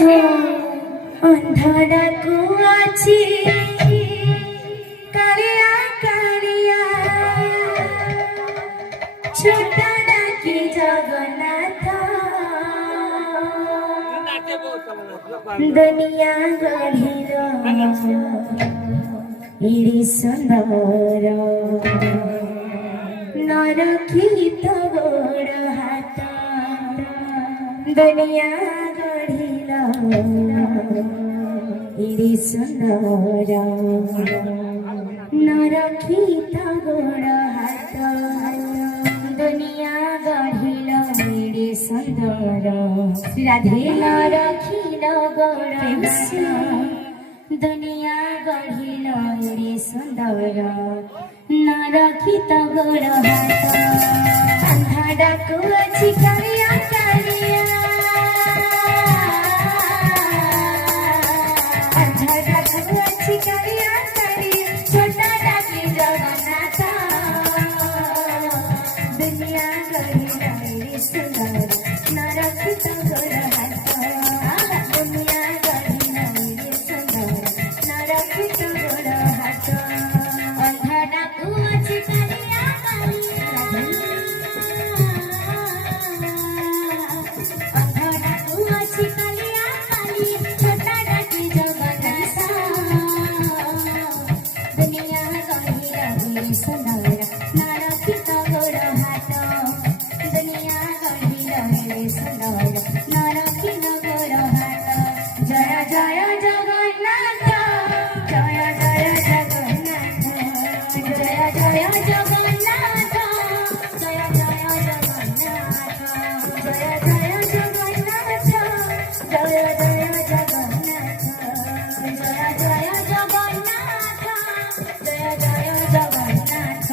हो अंधाराକୁ ଅଛି କାଳିଆ କାଳିଆ ଛୋଟ ଡାକି ଜଗନ୍ନାଥ दुनिया गढ़िल इड़ी सुंदर नरखित गोड़ हाथ दुनिया गढ़िल इड़ी सुंदर नरखित गोड़ हाथ दुनिया गढ़िल इड़ी सुंदर राधे नरखिल गोड़ दुनिया गढ़िल इड़ी सुंदर नरखित गोड़ हाथ अंधाराକୁ ଅଛି କାଳିଆ କାଳିଆ अंधाराକୁ ଅଛି କାଳିଆ କାଳିଆ ଛୋଟ ଡାକି ଜଗନ୍ନାଥ दुनिया गढ़िल इड़ी सुंदर नरखित गोड़ हाथ दुनिया गढ़िल इड़ी सुंदर नरखित गोड़ हाथ अंधाराକୁ ଅଛି କାଳିଆ କାଳିଆ अंधाराକୁ ଅଛି କାଳିଆ କାଳିଆ ଛୋଟ ଡାକି ଜଗନ୍ନାଥ दुनिया गढ़िल इड़ी सुंदर नरखित गोड़ हाथ दुनिया गढ़िल इड़ी सुंदर नरखित गोड़ हाथ जय जय जगन्नाथ जय जय जगन्नाथ जय जय जगन्नाथ जय जय जगन्नाथ जय जय जगन्नाथ जय जय जगन्नाथ जय जय जगन्नाथ जय जय जगन्नाथ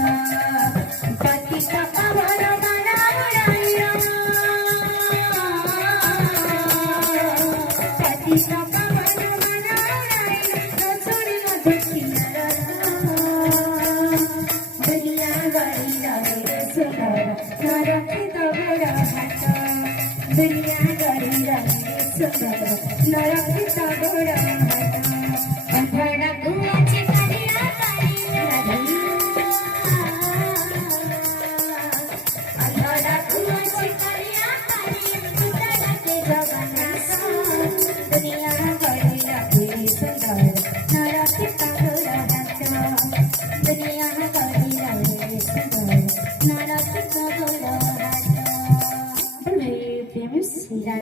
पतित पावन बनाउराइरा पतित पावन बनाउराइरा नछोडी नदेखिन दुनिया गढ़िल इड़ी सुंदर नरखित गोड़ हाथ दुनिया गढ़िल इड़ी सुंदर नरखित गोड़ हाथ अंधाराକୁ ଅଛି କାଳିଆ କାଳିଆ अंधाराକୁ ଅଛି କାଳିଆ କାଳିଆ ଛୋଟ ଡାକି ଜଗନ୍ନାଥ